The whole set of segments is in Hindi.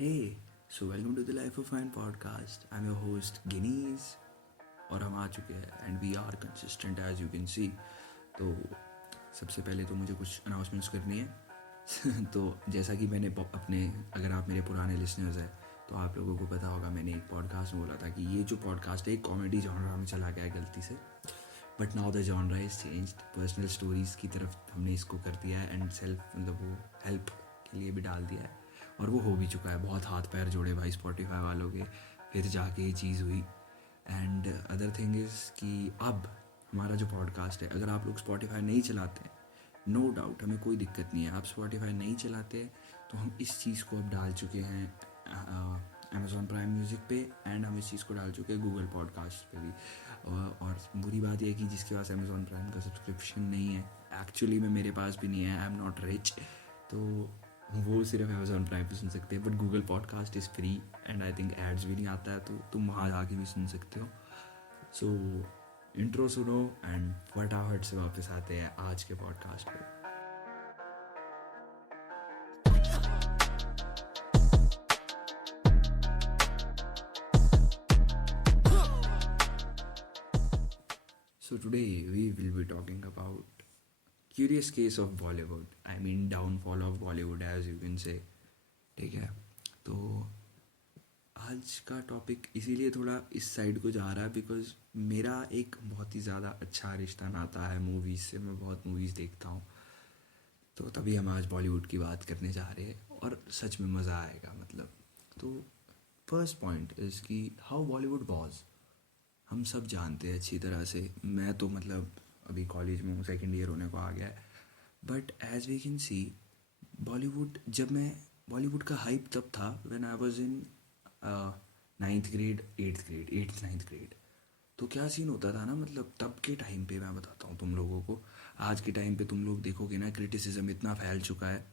Hey, so welcome to the Life of Fine podcast. I'm your host Guineas और हम आ चुके हैं and we are consistent as you can see. तो सबसे पहले तो मुझे कुछ अनाउंसमेंट्स करनी है। तो जैसा कि मैंने अपने अगर आप मेरे पुराने लिसनर्स हैं तो आप लोगों को पता होगा मैंने एक पॉडकास्ट में बोला था कि ये जो पॉडकास्ट है एक कॉमेडी जॉनरा में चला गया है गलती से। But now the genre is changed, personal stories की तरफ हमने इसको कर दिया है एंड सेल्फ मतलब वो हेल्प के लिए भी डाल दिया है और वो हो भी चुका है। बहुत हाथ पैर जोड़े भाई स्पॉटिफाई वालों के, फिर जाके ये चीज़ हुई। एंड अदर थिंग इज़ कि अब हमारा जो पॉडकास्ट है, अगर आप लोग स्पॉटिफाई नहीं चलाते हैं, नो डाउट हमें कोई दिक्कत नहीं है, आप स्पॉटिफाई नहीं चलाते तो हम इस चीज़ को अब डाल चुके हैं अमेज़ॉन प्राइम म्यूज़िक पे एंड हम इस चीज़ को डाल चुके हैं गूगल पॉडकास्ट पे भी। और बुरी बात यह है कि जिसके पास अमेज़ॉन प्राइम का सब्सक्रिप्शन नहीं है, एक्चुअली में मेरे पास भी नहीं है, आई एम नॉट रिच, तो वो सिर्फ अमेज़ॉन प्राइम पे सुन सकते हैं। But Google podcast is free and I think ads भी नहीं आता है, तो तुम वहाँ जाके भी सुन सकते हो। सो इंट्रो सुनो एंड फटाफट से वापस आते हैं आज के पॉडकास्ट पे। So today we will be talking about curious case of Bollywood. I mean downfall of Bollywood as you can say. ठीक है, तो आज का टॉपिक इसीलिए थोड़ा इस साइड को जा रहा है बिकॉज मेरा एक बहुत ही ज़्यादा अच्छा रिश्ता नाता है मूवीज़ से। मैं बहुत मूवीज़ देखता हूँ, तो तभी हम आज बॉलीवुड की बात करने जा रहे हैं और सच में मज़ा आएगा। मतलब तो फर्स्ट पॉइंट इज़ कि हाउ बॉलीवुड वॉज, हम सब जानते हैं अच्छी तरह से। मैं तो मतलब अभी कॉलेज में हूँ, सेकेंड ईयर होने को आ गया है, but as we can see Bollywood, जब मैं बॉलीवुड का हाइप तब था when I was in ninth grade, eighth grade, eighth ninth grade. तो क्या सीन होता था ना, मतलब तब के टाइम पे मैं बताता हूँ तुम लोगों को। आज के टाइम पे तुम लोग देखोगे ना, क्रिटिसिज्म इतना फैल चुका है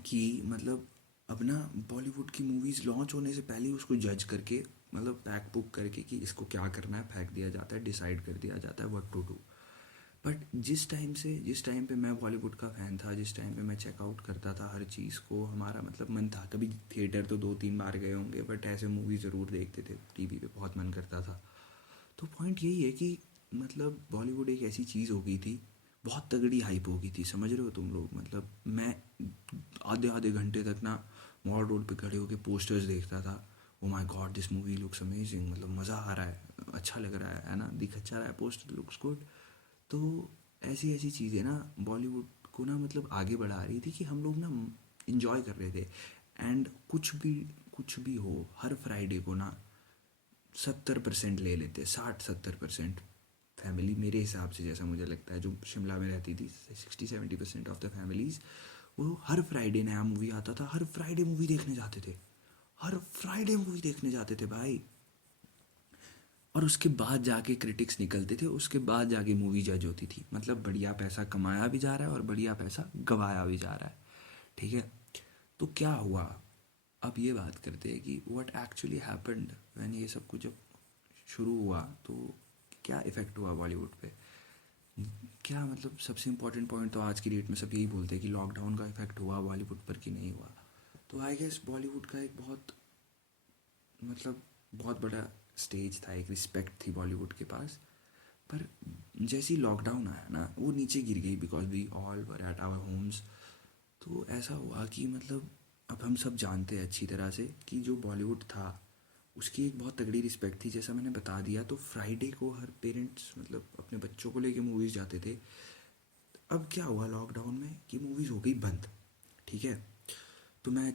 कि मतलब अब ना बॉलीवुड की मूवीज़ लॉन्च होने से पहले ही उसको जज करके, मतलब पैक पुक करके कि इसको क्या करना है फेंक दिया जाता है, डिसाइड कर दिया जाता है व्हाट टू डू। बट जिस टाइम पे मैं बॉलीवुड का फ़ैन था, जिस टाइम पे मैं चेकआउट करता था हर चीज़ को, हमारा मतलब मन था, कभी थिएटर तो 2-3 बार गए होंगे बट ऐसे मूवी ज़रूर देखते थे, टीवी पे बहुत मन करता था। तो पॉइंट यही है कि मतलब बॉलीवुड एक ऐसी चीज़ हो गई थी, बहुत तगड़ी हाइप हो गई थी, समझ रहे हो तुम लोग। मतलब मैं आधे आधे घंटे तक ना मॉल रोड पे खड़े होकर पोस्टर्स देखता था। Oh my God this movie looks amazing, मतलब मज़ा आ रहा है, अच्छा लग रहा है ना, दिख अच्छा रहा है, पोस्टर लुक्स गुड। तो ऐसी ऐसी चीज़ें ना बॉलीवुड को ना मतलब आगे बढ़ा रही थी कि हम लोग ना इन्जॉय कर रहे थे। एंड कुछ भी हो, हर फ्राइडे को ना 70% ले लेते, 60-70%। फैमिली मेरे हिसाब से, जैसा मुझे लगता है, जो शिमला में रहती थी, 60-70% ऑफ द फैमिलीज़ वो हर फ्राइडे नया मूवी आता था, हर फ्राइडे मूवी देखने जाते थे, हर फ्राइडे मूवी देखने जाते थे भाई। और उसके बाद जाके क्रिटिक्स निकलते थे, उसके बाद जाके मूवी जज होती थी। मतलब बढ़िया पैसा कमाया भी जा रहा है और बढ़िया पैसा गवाया भी जा रहा है। ठीक है, तो क्या हुआ, अब ये बात करते हैं कि व्हाट एक्चुअली हैपेंड व्हेन ये सब कुछ जब शुरू हुआ तो क्या इफ़ेक्ट हुआ बॉलीवुड पे। क्या मतलब सबसे इम्पोर्टेंट पॉइंट तो आज की डेट में सब यही बोलते हैं कि लॉकडाउन का इफ़ेक्ट हुआ बॉलीवुड पर कि नहीं हुआ। तो आई गेस बॉलीवुड का एक बहुत मतलब बहुत बड़ा स्टेज था, एक रिस्पेक्ट थी बॉलीवुड के पास। पर जैसे ही लॉकडाउन आया ना, वो नीचे गिर गई because we all were at our homes. तो ऐसा हुआ कि मतलब अब हम सब जानते हैं अच्छी तरह से कि जो बॉलीवुड था उसकी एक बहुत तगड़ी रिस्पेक्ट थी, जैसा मैंने बता दिया। तो फ्राइडे को हर पेरेंट्स मतलब अपने बच्चों को लेके मूवीज़ जाते थे। अब क्या हुआ लॉकडाउन में कि मूवीज़ हो गई बंद। ठीक है, तो मुझे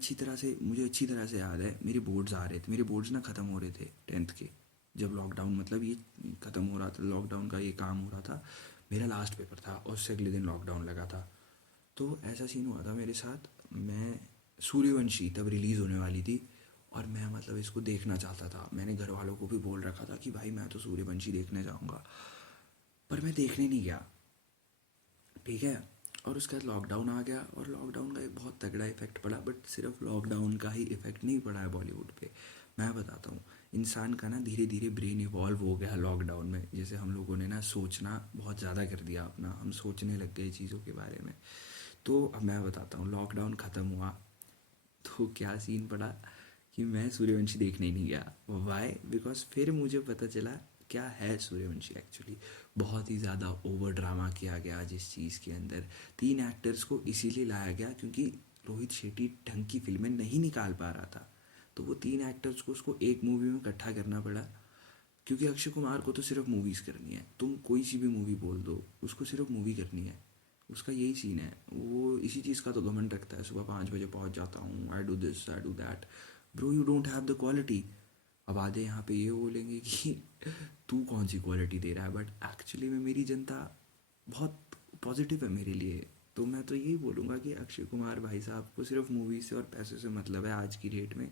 अच्छी तरह से याद है, मेरे बोर्ड्स आ रहे थे, मेरे बोर्ड्स ना ख़त्म हो रहे थे टेंथ के, जब लॉकडाउन मतलब ये ख़त्म हो रहा था, लॉकडाउन का ये काम हो रहा था। मेरा लास्ट पेपर था और उससे अगले दिन लॉकडाउन लगा था। तो ऐसा सीन हुआ था मेरे साथ, मैं सूर्यवंशी तब रिलीज़ होने वाली थी और मैं मतलब इसको देखना चाहता था। मैंने घर वालों को भी बोल रखा था कि भाई मैं तो सूर्यवंशी देखने जाऊँगा, पर मैं देखने नहीं गया। ठीक है, और उसके बाद लॉकडाउन आ गया और लॉकडाउन का एक बहुत तगड़ा इफेक्ट पड़ा। बट सिर्फ लॉकडाउन का ही इफेक्ट नहीं पड़ा है बॉलीवुड पे, मैं बताता हूँ। इंसान का ना धीरे धीरे ब्रेन इवॉल्व हो गया लॉकडाउन में। जैसे हम लोगों ने ना सोचना बहुत ज़्यादा कर दिया अपना, हम सोचने लग गए चीज़ों के बारे में। तो अब मैं बताता हूँ, लॉकडाउन ख़त्म हुआ, तो क्या सीन पड़ा कि मैं सूर्यवंशी देखने ही नहीं गया। वाई? बिकॉज फिर मुझे पता चला क्या है सूर्यवंशी एक्चुअली। बहुत ही ज़्यादा ओवर ड्रामा किया गया जिस चीज़ के अंदर। 3 एक्टर्स को इसीलिए लाया गया क्योंकि रोहित शेट्टी ढंग की फिल्में नहीं निकाल पा रहा था, तो वो 3 एक्टर्स को उसको एक मूवी में इकट्ठा करना पड़ा। क्योंकि अक्षय कुमार को तो सिर्फ मूवीज़ करनी है, तुम कोई सी भी मूवी बोल दो, उसको सिर्फ मूवी करनी है। उसका यही सीन है, वो इसी चीज़ का तो घमंड रखता है, सुबह 5 बजे पहुंच जाता हूँ, I do this I do that. Bro you don't have the quality. अब आधे यहाँ पे ये बोलेंगे कि तू कौन सी क्वालिटी दे रहा है, बट एक्चुअली में मेरी जनता बहुत पॉजिटिव है मेरे लिए। तो मैं तो यही बोलूँगा कि अक्षय कुमार भाई साहब को सिर्फ मूवी से और पैसे से मतलब है आज की डेट में।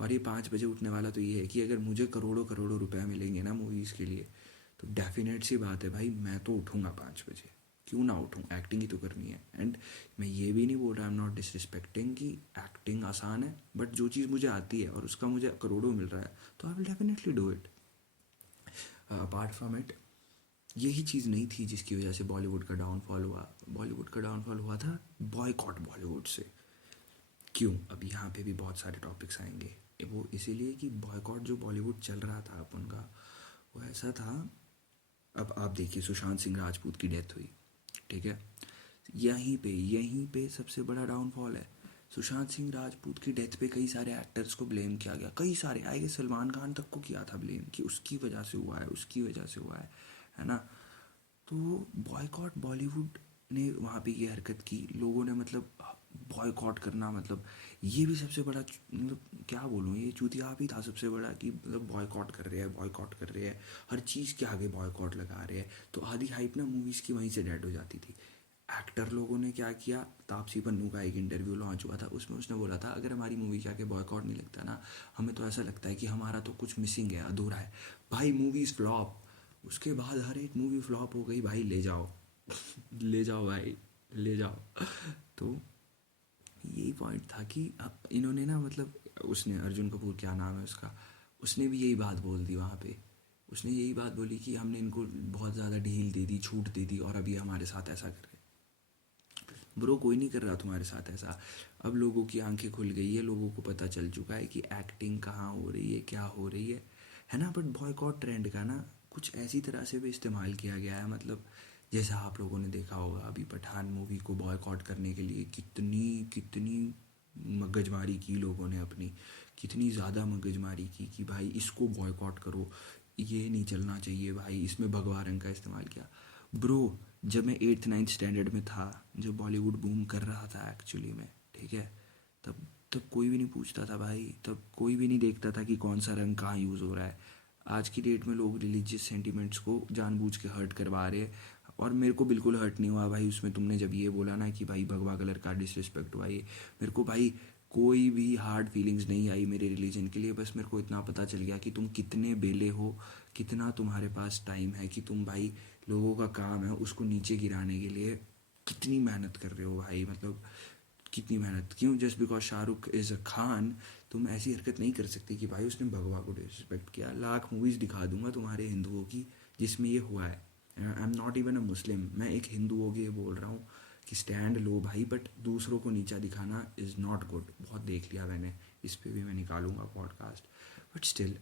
और ये 5 बजे उठने वाला तो ये है कि अगर मुझे करोड़ों करोड़ों रुपए मिलेंगे ना मूवीज़ के लिए, तो डेफिनेट सी बात है भाई, मैं तो उठूँगा 5 बजे। क्यों ना उठूँ, एक्टिंग ही तो करनी है। एंड मैं ये भी नहीं बोल रहा, आई एम नॉट डिसरिस्पेक्टिंग कि एक्टिंग आसान है, बट जो चीज़ मुझे आती है और उसका मुझे करोड़ों मिल रहा है, तो I will definitely do it. Apart from it, यही चीज़ नहीं थी जिसकी वजह से बॉलीवुड का डाउनफॉल हुआ। बॉलीवुड का डाउनफॉल हुआ था बॉयकॉट बॉलीवुड से। क्यों? अब यहाँ पे भी बहुत सारे टॉपिक्स आएंगे। वो इसीलिए कि बॉयकॉट जो बॉलीवुड चल रहा था अपन का, वो ऐसा था। अब आप देखिए, सुशांत सिंह राजपूत की डेथ हुई, ठीक है। यहीं पे सबसे बड़ा डाउनफॉल है। सुशांत सिंह राजपूत की डेथ पे कई सारे एक्टर्स को ब्लेम किया गया, कई सारे आए गए, सलमान खान तक को किया था ब्लेम कि उसकी वजह से हुआ है, उसकी वजह से हुआ है ना। तो बॉयकॉट बॉलीवुड ने वहाँ पे ये हरकत की, लोगों ने मतलब बॉयकॉट करना, मतलब ये भी सबसे बड़ा मतलब क्या बोलूँ, ये चूतिया भी था सबसे बड़ा कि मतलब बॉयकॉट कर रहे हैं, बॉयकॉट कर रहे हैं, हर चीज़ के आगे बॉयकॉट लगा रहे हैं। तो आधी हाइप ना मूवीज़ की वहीं से डेड हो जाती थी। एक्टर लोगों ने क्या किया, तापसी पन्नू का एक इंटरव्यू लॉन्च हुआ था, उसमें उसने बोला था अगर हमारी मूवी के आगे बॉयकॉट नहीं लगता ना, हमें तो ऐसा लगता है कि हमारा तो कुछ मिसिंग है, अधूरा है। भाई मूवीज़ फ्लॉप, उसके बाद हर एक मूवी फ्लॉप हो गई भाई, ले जाओ ले जाओ भाई, ले जाओ। तो यही पॉइंट था कि अब इन्होंने ना मतलब, उसने, अर्जुन कपूर क्या नाम है उसका, उसने भी यही बात बोल दी वहाँ पे। उसने यही बात बोली कि हमने इनको बहुत ज़्यादा ढील दे दी, छूट दे दी, और अब ये हमारे साथ ऐसा कर रहे हैं। ब्रो कोई नहीं कर रहा तुम्हारे साथ ऐसा। अब लोगों की आंखें खुल गई है, लोगों को पता चल चुका है कि एक्टिंग कहाँ हो रही है, क्या हो रही है ना। बट बॉयकॉट ट्रेंड का ना कुछ ऐसी तरह से भी इस्तेमाल किया गया है, मतलब जैसा आप लोगों ने देखा होगा अभी पठान मूवी को बॉयकॉट करने के लिए कितनी कितनी मगजमारी की लोगों ने अपनी, कितनी ज़्यादा मगजमारी की कि भाई इसको बॉयकॉट करो, ये नहीं चलना चाहिए भाई, इसमें भगवा रंग का इस्तेमाल किया। ब्रो जब मैं 8th 9th स्टैंडर्ड में था, जब बॉलीवुड बूम कर रहा था एक्चुअली में, ठीक है, तब तब कोई भी नहीं पूछता था भाई, तब कोई भी नहीं देखता था कि कौन सा रंग कहाँ यूज़ हो रहा है। आज की डेट में लोग रिलीजियस सेंटिमेंट्स को जानबूझ के हर्ट करवा रहे हैं। और मेरे को बिल्कुल हर्ट नहीं हुआ भाई उसमें, तुमने जब ये बोला ना कि भाई भगवा कलर का डिसरिस्पेक्ट हुआ, ये मेरे को भाई कोई भी हार्ड फीलिंग्स नहीं आई मेरे रिलीजन के लिए। बस मेरे को इतना पता चल गया कि तुम कितने बेले हो, कितना तुम्हारे पास टाइम है, कि तुम भाई लोगों का काम है उसको नीचे गिराने के लिए कितनी मेहनत कर रहे हो भाई। मतलब कितनी मेहनत, क्यों just because Shahrukh is a Khan तुम ऐसी हरकत नहीं कर सकते कि भाई उसने भगवा को डिसरिस्पेक्ट किया। लाख मूवीज़ दिखा दूंगा तुम्हारे हिंदुओं की जिसमें ये हुआ है। I am not even a Muslim, मैं एक हिंदू हो गए बोल रहा हूँ कि स्टैंड लो भाई, बट दूसरों को नीचा दिखाना इज़ नॉट गुड। बहुत देख लिया मैंने, इस पर भी मैं निकालूंगा पॉडकास्ट। बट स्टिल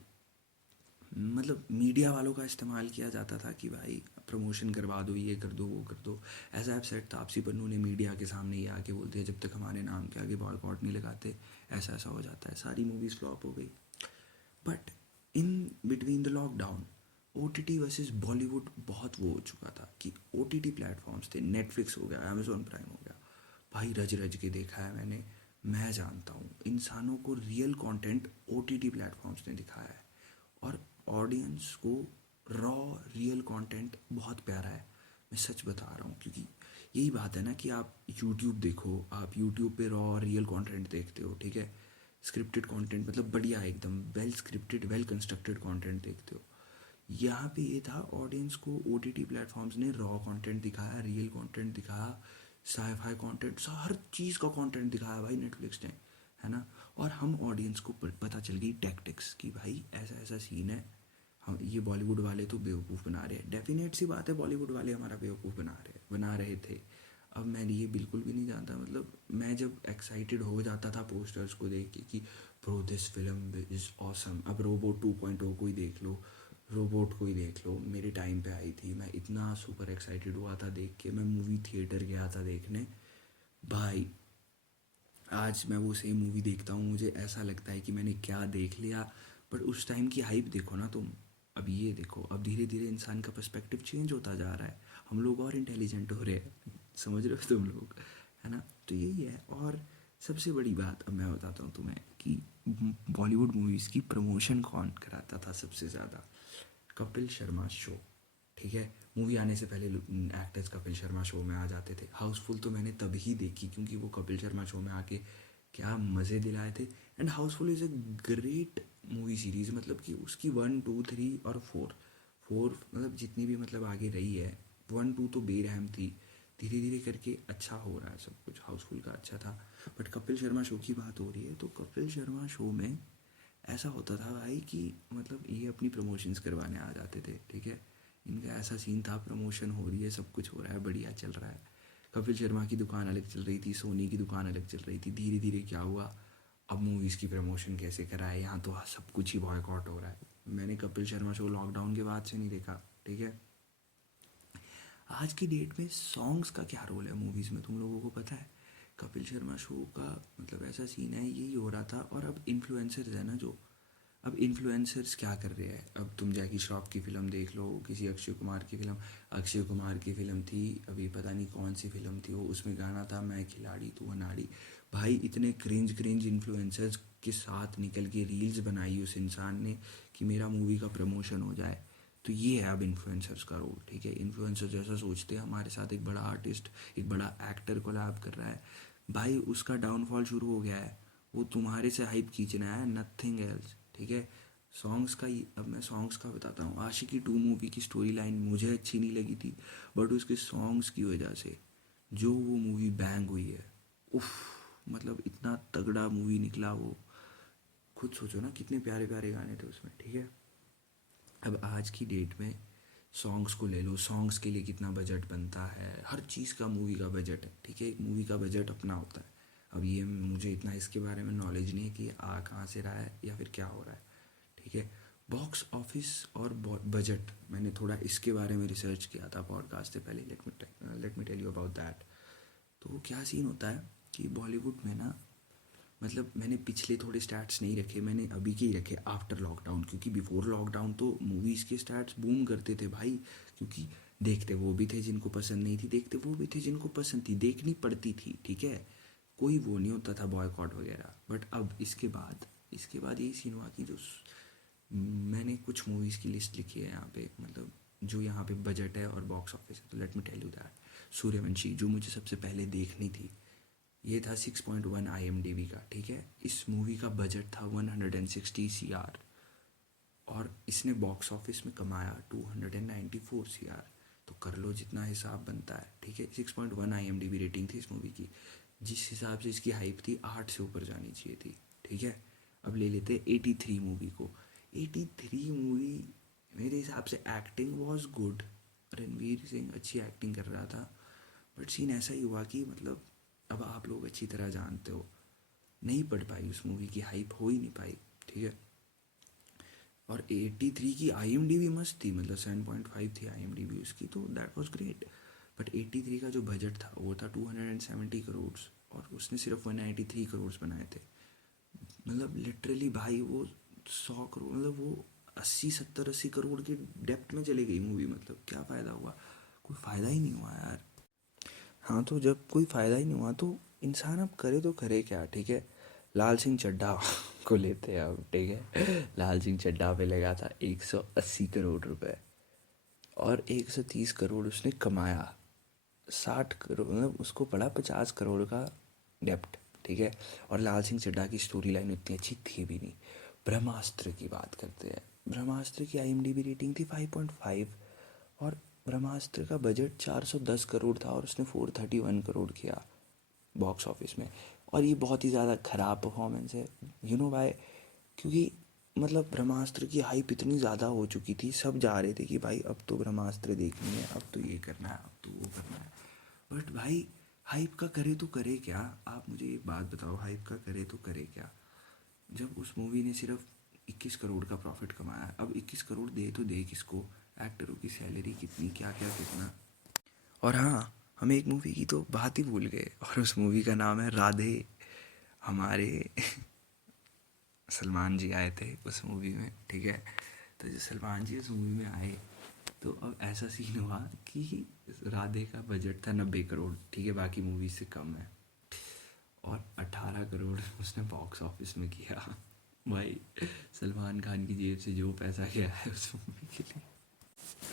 मतलब मीडिया वालों का इस्तेमाल किया जाता था कि भाई प्रमोशन करवा दो, ये कर दो, वो कर दो। ऐसा एपसेट तापसी पन्नू ने मीडिया के सामने ये आके बोलते हैं जब तक हमारे नाम के आगे बॉयकॉट नहीं लगाते ऐसा ऐसा हो जाता है, सारी मूवीज़ फ्लॉप हो गई। But in between the lockdown O T T versus Bollywood बहुत वो हो चुका था कि ओ टी टी प्लेटफॉर्म्स थे, नेटफ्लिक्स हो गया, अमेजोन प्राइम हो गया, भाई रज रज के देखा है मैंने। मैं जानता हूँ इंसानों को real content O T T platforms ने दिखाया है, और ऑडियंस को रॉ रियल कंटेंट बहुत प्यारा है। मैं सच बता रहा हूँ, क्योंकि यही बात है ना कि आप यूट्यूब देखो, आप यूट्यूब पे रॉ रियल कंटेंट देखते हो, ठीक है, स्क्रिप्टेड कंटेंट मतलब बढ़िया एकदम well scripted well constructed content देखते हो। यहाँ पे ये था, ऑडियंस को ओ टी टी प्लेटफॉर्म्स ने रॉ कंटेंट दिखाया, रियल कंटेंट दिखाया, साईफाई कंटेंट, हर चीज़ का कंटेंट दिखाया भाई नेटफ्लिक्स ने, है ना। और हम ऑडियंस को पता चल गई टैक्टिक्स कि भाई ऐसा ऐसा सीन है, हम ये बॉलीवुड वाले तो बेवकूफ़ बना रहे हैं। डेफिनेट सी बात है बॉलीवुड वाले हमारा बेवकूफ़ बना रहे थे। अब मैं ये बिल्कुल भी नहीं जानता, मतलब मैं जब एक्साइटेड हो जाता था पोस्टर्स को देख के कि bro this film is awesome, अब रोबोट 2.0 को ही देख लो, रोबोट को ही देख लो, मेरे टाइम पे आई थी, मैं इतना सुपर एक्साइटेड हुआ था देख के, मैं मूवी थिएटर गया था देखने भाई। आज मैं वो सेम मूवी देखता हूँ, मुझे ऐसा लगता है कि मैंने क्या देख लिया। बट उस टाइम की हाइप देखो ना तुम, अब ये देखो, अब धीरे धीरे इंसान का पर्सपेक्टिव चेंज होता जा रहा है, हम लोग और इंटेलिजेंट हो रहे हैं, समझ रहे हो तुम लोग, है ना। तो यही है। और सबसे बड़ी बात अब मैं बताता हूँ तुम्हें कि बॉलीवुड मूवीज़ की प्रमोशन कौन कराता था सबसे ज़्यादा? कपिल शर्मा शो। ठीक है, मूवी आने से पहले एक्टर्स कपिल शर्मा शो में आ जाते थे। हाउसफुल तो मैंने तभी देखी क्योंकि वो कपिल शर्मा शो में आके क्या मज़े दिलाए थे। And Housefull is a great movie series, मतलब कि उसकी 1, 2, 3 और 4 मतलब जितनी भी मतलब आगे रही है, 1, 2 तो बेरहम थी, धीरे धीरे करके अच्छा हो रहा है सब कुछ, हाउसफुल का अच्छा था। बट कपिल शर्मा शो की बात हो रही है, तो कपिल शर्मा शो में ऐसा होता था भाई कि मतलब ये अपनी प्रमोशंस करवाने आ जाते थे, ठीक है। इनका ऐसा सीन था, प्रमोशन हो रही है, सब कुछ हो रहा है, बढ़िया चल रहा है, कपिल शर्मा की दुकान अलग चल रही थी, सोनी की दुकान अलग चल रही थी। धीरे धीरे क्या हुआ, अब मूवीज़ की प्रमोशन कैसे कराए, यहाँ तो सब कुछ ही बॉयकॉट हो रहा है। मैंने कपिल शर्मा शो लॉकडाउन के बाद से नहीं देखा, ठीक है। आज की डेट में सॉन्ग्स का क्या रोल है मूवीज़ में, तुम लोगों को पता है? कपिल शर्मा शो का मतलब ऐसा सीन है, यही हो रहा था। और अब इन्फ्लुएंसर्स है ना जो, अब इन्फ्लुएंसर्स क्या कर रहे हैं, अब तुम जैकी श्रॉफ की फ़िल्म देख लो, किसी अक्षय कुमार की फ़िल्म, अक्षय कुमार की फ़िल्म थी अभी, पता नहीं कौन सी फ़िल्म थी वो, उसमें गाना था मैं खिलाड़ी तू अनाड़ी। भाई इतने क्रिंज क्रिंज इन्फ्लुएंसर्स के साथ निकल के रील्स बनाई उस इंसान ने कि मेरा मूवी का प्रमोशन हो जाए। तो ये है अब इन्फ्लुएंसर्स का रोल, ठीक है। इन्फ्लुएंसर जैसा सोचते हैं हमारे साथ एक बड़ा आर्टिस्ट, एक बड़ा एक्टर कोलैब कर रहा है, भाई उसका डाउनफॉल शुरू हो गया है। वो तुम्हारे से हाइप खींचना है, नथिंग एल्स, ठीक है। सॉन्ग्स का ही, अब मैं सॉन्ग्स का बताता हूँ। आशिकी 2 मूवी की स्टोरी लाइन मुझे अच्छी नहीं लगी थी, बट उसके सॉन्ग्स की वजह से जो वो मूवी बैंग हुई है, उफ, मतलब इतना तगड़ा मूवी निकला वो। खुद सोचो ना कितने प्यारे प्यारे गाने थे उसमें, ठीक है। अब आज की डेट में सॉन्ग्स को ले लो, सॉन्ग्स के लिए कितना बजट बनता है, हर चीज़ का मूवी का बजट है, ठीक है। एक मूवी का बजट अपना होता है। अब ये मुझे इतना इसके बारे में नॉलेज नहीं है कि आ कहाँ से रहा है या फिर क्या हो रहा है, ठीक है। बॉक्स ऑफिस और बजट, मैंने थोड़ा इसके बारे में रिसर्च किया था पॉडकास्ट से पहले, let me tell you about that. तो क्या सीन होता है कि बॉलीवुड में ना, मतलब मैंने पिछले थोड़े स्टैट्स नहीं रखे, मैंने अभी के ही रखे आफ्टर लॉकडाउन, क्योंकि बिफोर लॉकडाउन तो मूवीज़ के स्टैट्स बूम करते थे भाई, क्योंकि देखते वो भी थे जिनको पसंद नहीं थी, देखते वो भी थे जिनको पसंद थी, देखनी पड़ती थी, ठीक है। कोई वो नहीं होता था बॉयकॉट वगैरह। बट अब इसके बाद यही सीन हुआ कि जो मैंने कुछ मूवीज़ की लिस्ट लिखी है यहाँ पे, मतलब जो यहाँ पे बजट है और बॉक्स ऑफिस है, तो let me tell you that. Sooryavanshi जो मुझे सबसे पहले देखनी थी, ये था 6.1 IMDb का, ठीक है। इस मूवी का बजट था 160 CR, और इसने बॉक्स ऑफिस में कमाया 294 CR। तो कर लो जितना हिसाब बनता है, ठीक है। 6.1 IMDb रेटिंग थी इस मूवी की, जिस हिसाब से इसकी हाइप थी 8 से ऊपर जानी चाहिए थी, ठीक है। अब ले लेते 83 मूवी को। 83 मूवी, मेरे हिसाब से acting was good, Ranveer Singh अच्छी एक्टिंग कर रहा था। बट सीन ऐसा ही हुआ कि मतलब, अब आप लोग अच्छी तरह जानते हो, नहीं पढ़ पाई उस मूवी की हाइप, हो ही नहीं पाई, ठीक है। और 83 की IMDb मस्त थी, मतलब 7.5 थी IMDb उसकी, तो दैट वाज ग्रेट। बट 83 का जो बजट था वो था 270 करोड़, और उसने सिर्फ 193 करोड़ बनाए थे। मतलब लिटरली भाई वो 100 करोड़, मतलब वो 80, 70, 80 करोड़ के डेप्थ में चली गई मूवी, मतलब क्या फ़ायदा हुआ? कोई फ़ायदा ही नहीं हुआ यार। हाँ, तो जब कोई फ़ायदा ही नहीं हुआ तो इंसान अब करे तो करे क्या, ठीक है। लाल सिंह चड्ढा को लेते हैं अब, ठीक है। लाल सिंह चड्ढा पे लगा था 180 करोड़ रुपए, और 130 करोड़ उसने कमाया। 60 करोड़, मतलब उसको पड़ा 50 करोड़ का डेप्ट, ठीक है। और लाल सिंह चड्ढा की स्टोरी लाइन उतनी अच्छी थी भी नहीं। ब्रह्मास्त्र की बात करते हैं। ब्रह्मास्त्र की IMDb रेटिंग थी 5.5, और ब्रह्मास्त्र का बजट 410 करोड़ था, और उसने 431 करोड़ किया बॉक्स ऑफिस में। और ये बहुत ही ज़्यादा ख़राब परफॉर्मेंस है, यू नो वाई? क्योंकि मतलब ब्रह्मास्त्र की हाइप इतनी ज़्यादा हो चुकी थी, सब जा रहे थे कि भाई अब तो ब्रह्मास्त्र देखनी है, अब तो ये करना है, अब तो वो करना है। बट भाई हाइप का करे तो करे क्या? आप मुझे एक बात बताओ, हाइप का करे तो करे क्या? जब उस मूवी ने सिर्फ 21 करोड़ का प्रॉफिट कमाया है, अब 21 करोड़ दे तो दे किसको? एक्टरों की सैलरी कितनी, क्या क्या कितना। और हाँ, हम एक मूवी की तो बात ही भूल गए, और उस मूवी का नाम है राधे। हमारे सलमान जी आए थे उस मूवी में, ठीक है। तो जो सलमान जी उस मूवी में आए, तो अब ऐसा सीन हुआ कि राधे का बजट था 90 करोड़, ठीक है, बाकी मूवी से कम है, और 18 करोड़ उसने बॉक्स ऑफिस में किया। भाई, सलमान खान की जेब से जो पैसा गया है उस मूवी के लिए।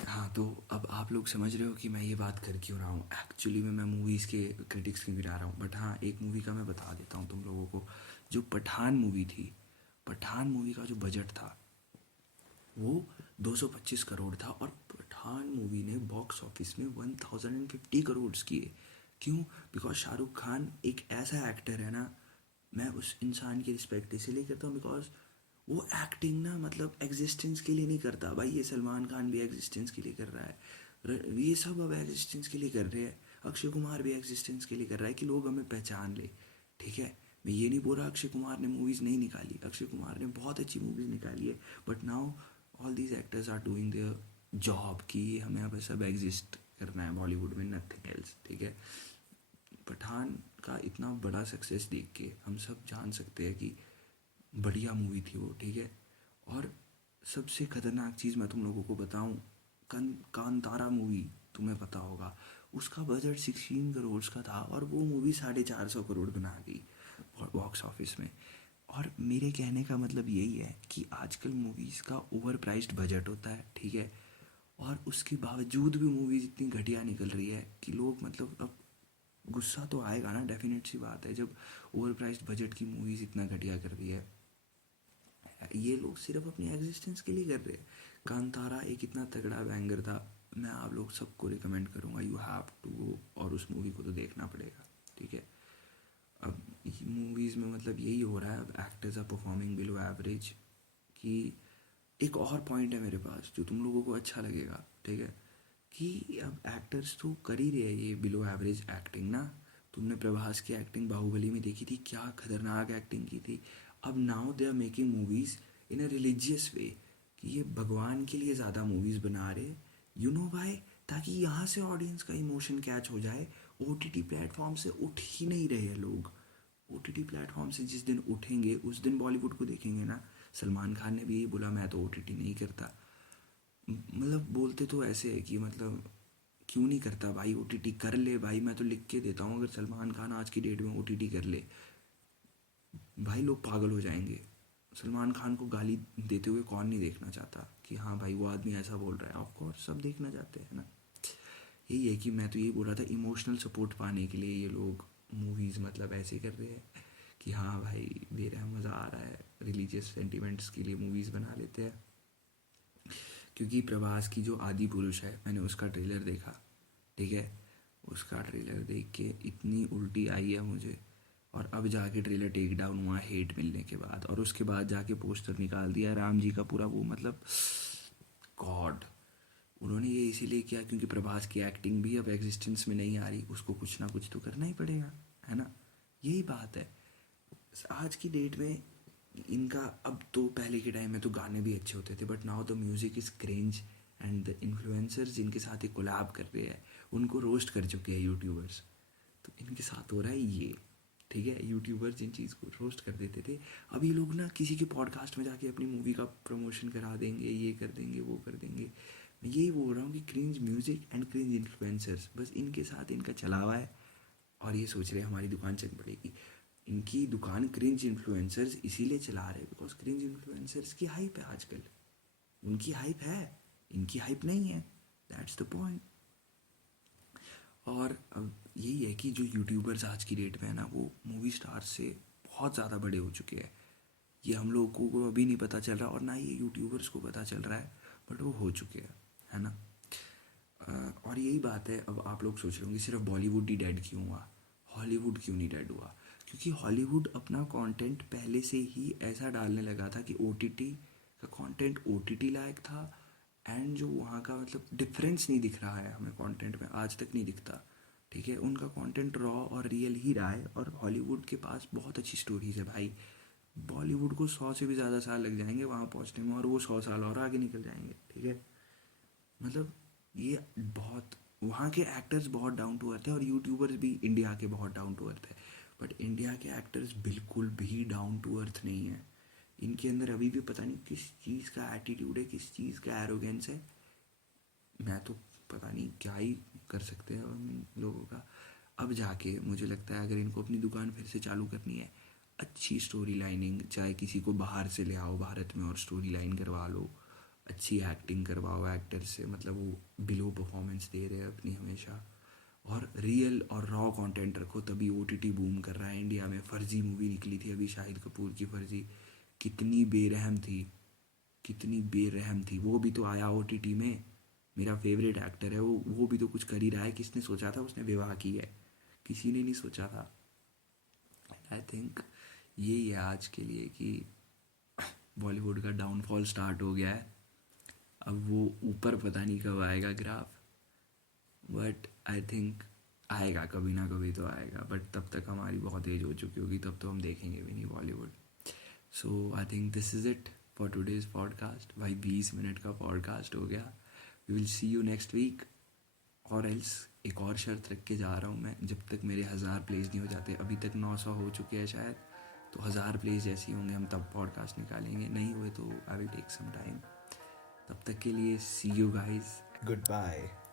हाँ, तो अब आप लोग समझ रहे हो कि मैं ये बात कर क्यों रहा हूँ। एक्चुअली में मैं मूवीज़ के क्रिटिक्स क्यों गिरा रहा हूँ, बट हाँ, एक मूवी का मैं बता देता हूँ तुम लोगों को। जो पठान मूवी थी, पठान मूवी का जो बजट था वो 225 करोड़ था, और पठान मूवी ने बॉक्स ऑफिस में 1050 करोड़ किए। क्यों? बिकॉज शाहरुख खान एक ऐसा एक्टर है ना, मैं उस इंसान की रिस्पेक्ट इसलिए करता हूँ बिकॉज वो एक्टिंग ना मतलब एग्जिस्टेंस के लिए नहीं करता भाई। ये सलमान खान भी एग्जिस्टेंस के लिए कर रहा है, ये सब अब एग्जिस्टेंस के लिए कर रहे हैं, अक्षय कुमार भी एग्जिस्टेंस के लिए कर रहा है कि लोग हमें पहचान ले, ठीक है। मैं ये नहीं बोल रहा अक्षय कुमार ने मूवीज़ नहीं निकाली, अक्षय कुमार ने बहुत अच्छी मूवीज़ निकाली है, but now all these actors are doing their job कि हमें अब सब एग्जिस्ट करना है बॉलीवुड में, नथिंग एल्स, ठीक है। पठान का इतना बड़ा सक्सेस देख के हम सब जान सकते हैं कि बढ़िया मूवी थी वो, ठीक है। और सबसे खतरनाक चीज़ मैं तुम लोगों को बताऊं, कांतारा मूवी तुम्हें पता होगा, उसका बजट 16 करोड़ का था, और वो मूवी 450 करोड़ बना गई बॉक्स ऑफिस में। और मेरे कहने का मतलब यही है कि आजकल मूवीज़ का ओवर प्राइस्ड बजट होता है, ठीक है, और उसके बावजूद भी मूवीज़ इतनी घटिया निकल रही है कि लोग मतलब अब गुस्सा तो आएगा ना, डेफिनेट सी बात है, जब ओवर प्राइस्ड बजट की मूवीज़ इतना घटिया कर रही है। ये लोग सिर्फ अपनी एग्जिस्टेंस के लिए कर रहे हैं। कांतारा एक इतना तगड़ा बैंगर था, मैं आप लोग सबको रिकमेंड करूँगा, यू हैव टू गो, और उस मूवी को तो देखना पड़ेगा, ठीक है। अब मूवीज़ में मतलब यही हो रहा है, अब actors are performing below average. कि एक और पॉइंट है मेरे पास जो तुम लोगों को अच्छा लगेगा, ठीक है, कि अब एक्टर्स तो कर ही रहे हैं ये बिलो एवरेज एक्टिंग ना। तुमने प्रभास की एक्टिंग बाहुबली में देखी थी, क्या खतरनाक एक्टिंग की थी। अब now they are making movies in a religious way, कि ये भगवान के लिए ज़्यादा मूवीज़ बना रहे, यू नो वाई, ताकि यहाँ से ऑडियंस का इमोशन कैच हो जाए। ओटीटी प्लेटफॉर्म से उठ ही नहीं रहे हैं लोग। ओटीटी प्लेटफॉर्म से जिस दिन उठेंगे उस दिन बॉलीवुड को देखेंगे ना। सलमान खान ने भी यही बोला, मैं तो ओटीटी नहीं करता। मतलब बोलते तो ऐसे है कि मतलब क्यों नहीं करता भाई, ओटीटी कर ले भाई, मैं तो लिख के देता हूँ, अगर सलमान खान आज की डेट में ओटीटी कर ले भाई लोग पागल हो जाएंगे। सलमान खान को गाली देते हुए कौन नहीं देखना चाहता कि हाँ भाई वो आदमी ऐसा बोल रहा है, ऑफ कोर्स सब देखना चाहते हैं ना। यही है कि मैं तो यही बोल रहा था, इमोशनल सपोर्ट पाने के लिए ये लोग मूवीज़ मतलब ऐसे कर रहे हैं कि हाँ भाई दे रहे हैं, मज़ा आ रहा है, रिलीजियस सेंटिमेंट्स के लिए मूवीज़ बना लेते हैं। क्योंकि प्रभास की जो आदि पुरुष है, मैंने उसका ट्रेलर देखा, ठीक है, उसका ट्रेलर देख के इतनी उल्टी आई है मुझे। और अब जाके ट्रेलर टेक डाउन हुआ हेट मिलने के बाद, और उसके बाद जाके पोस्टर निकाल दिया राम जी का पूरा, वो मतलब गॉड। उन्होंने ये इसीलिए किया क्योंकि प्रभास की एक्टिंग भी अब एग्जिस्टेंस में नहीं आ रही, उसको कुछ ना कुछ तो करना ही पड़ेगा, है ना। यही बात है आज की डेट में इनका। अब तो पहले के टाइम में तो गाने भी अच्छे होते थे, but now the music is cringe, and the influencers जिनके साथ ये कोलैब कर रहे हैं उनको रोस्ट कर चुके हैं यूट्यूबर्स। तो इनके साथ हो रहा है ये, ठीक है। यूट्यूबर्स जिन चीज़ को रोस्ट कर देते थे, अब ये लोग ना किसी के पॉडकास्ट में जाके अपनी मूवी का प्रमोशन करा देंगे, ये कर देंगे, वो कर देंगे। मैं यही बोल रहा हूँ कि cringe music and cringe influencers, बस इनके साथ इनका चला हुआ है, और ये सोच रहे हैं हमारी दुकान चल पड़ेगी। इनकी दुकान क्रिंज इन्फ्लुएंसर्स इसीलिए चला रहे हैं बिकॉज क्रिंज इन्फ्लुएंसर्स की हाइप है आजकल। उनकी हाइप है, इनकी हाइप नहीं है, दैट्स द पॉइंट। और अब यही है कि जो यूट्यूबर्स आज की डेट में है ना, वो मूवी स्टार से बहुत ज़्यादा बड़े हो चुके हैं। ये हम लोगों को अभी नहीं पता चल रहा, और ना ये यूट्यूबर्स को पता चल रहा है, बट वो हो चुके हैं, है ना। और यही बात है, अब आप लोग सोच रहे होंगे सिर्फ बॉलीवुड ही डेड क्यों हुआ, हॉलीवुड क्यों नहीं डेड हुआ? क्योंकि हॉलीवुड अपना कंटेंट पहले से ही ऐसा डालने लगा था कि ओटीटी का कंटेंट ओटीटी लायक था, एंड जो वहाँ का मतलब डिफरेंस नहीं दिख रहा है हमें कंटेंट में, आज तक नहीं दिखता। ठीक है, उनका कंटेंट रॉ और रियल ही रहा है, और हॉलीवुड के पास बहुत अच्छी स्टोरीज है भाई। बॉलीवुड को 100 से भी ज़्यादा साल लग जाएंगे वहाँ पहुँचने में, और वो 100 साल और आगे निकल जाएंगे, ठीक है। मतलब ये बहुत, वहाँ के एक्टर्स बहुत डाउन टू अर्थ है, और यूट्यूबर्स भी इंडिया के बहुत डाउन टू अर्थ है। बट इंडिया के एक्टर्स बिल्कुल भी डाउन टू अर्थ नहीं है। इनके अंदर अभी भी पता नहीं किस चीज़ का एटीट्यूड है, किस चीज़ का एरोगेंस है। मैं तो पता नहीं क्या ही कर सकते हैं हम इन लोगों का। अब जाके मुझे लगता है अगर इनको अपनी दुकान फिर से चालू करनी है, अच्छी स्टोरी लाइनिंग, चाहे किसी को बाहर से ले आओ भारत में और स्टोरी लाइन करवा लो, अच्छी एक्टिंग करवाओ एक्टर से, मतलब वो बिलो परफॉर्मेंस दे रहे हैं अपनी हमेशा, और रियल और रॉ कंटेंट रखो, तभी ओटीटी बूम कर रहा है इंडिया में। फर्जी मूवी निकली थी अभी शाहिद कपूर की, फर्जी, कितनी बेरहम थी, कितनी बेरहम थी। वो भी तो आया ओटीटी में, मेरा फेवरेट एक्टर है वो भी तो कुछ कर ही रहा है। किसने सोचा था उसने विवाह की है? किसी ने नहीं सोचा था। आई थिंक यही है आज के लिए कि बॉलीवुड का डाउनफॉल स्टार्ट हो गया है। अब वो ऊपर पता नहीं कब आएगा ग्राफ, बट आई थिंक आएगा, कभी ना कभी तो आएगा। बट तब तक हमारी बहुत एज हो चुकी होगी, तब तो हम देखेंगे भी नहीं Bollywood. So I think this is it for today's podcast. भाई 20 मिनट का पॉडकास्ट हो गया। We will see you next week. और एल्स एक और शर्त रख के जा रहा हूँ मैं, जब तक मेरे 1000 प्लेज नहीं हो जाते, अभी तक 900 हो चुके हैं शायद, तो 1000 प्लेज जैसे होंगे हम तब पॉडकास्ट निकालेंगे, नहीं हुए तो I will take some time. तब तक के लिए see you guys, good bye.